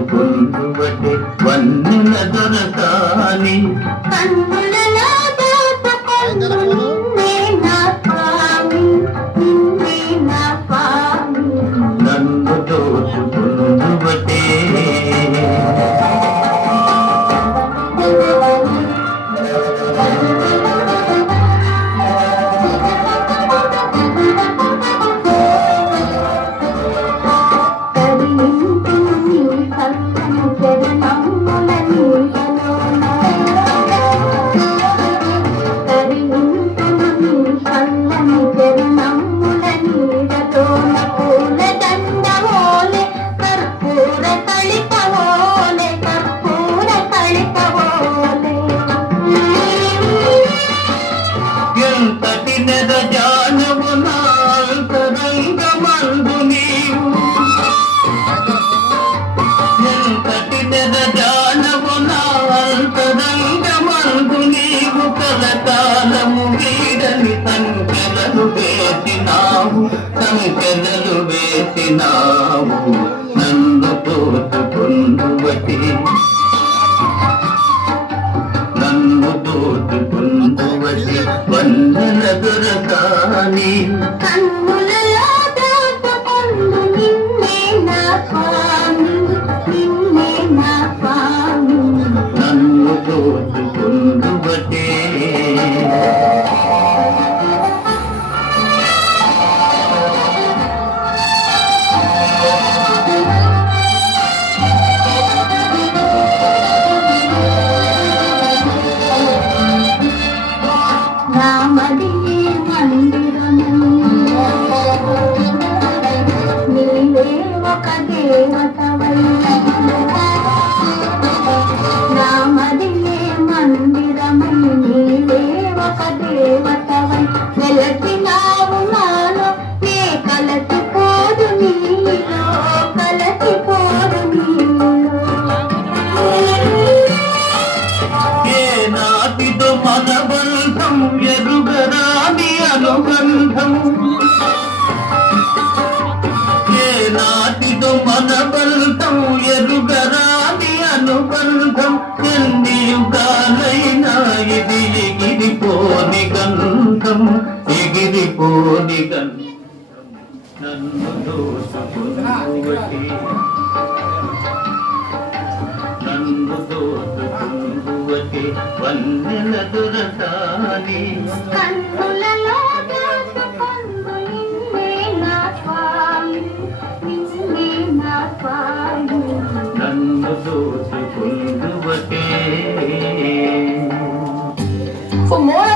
దోచుకుందువటే వన్నెల దొరకాని కన్నులలో దోచుకుందునే నా స్వామి నిన్నే నా స్వామి నన్ను దోచుకుందువటే సంకెలలు వేసినావు నన్ను దోచుకుందువటే వన్నెల దొరకాని కన్నులలో దోచుకుందు నిన్నే నా స్వామి నిన్నే నా స్వామి నన్ను దోచుకుందువటే ఎరుగరాని అనుబంధం ఏ నాటితో మన బంధం ఎరుగరాని అనుబంధం ఎన్ని యుగాలైనా ఇది ఎగిరిపోని గంధం ఎగిరిపోని గంధం నన్ను దోచుకుందువటే వన్నెల దొరకాని కన్నులలో దోచుకుందు నిన్నే నా స్వామి నిన్నే నా స్వామి నన్ను దోచుకుందువటే. For more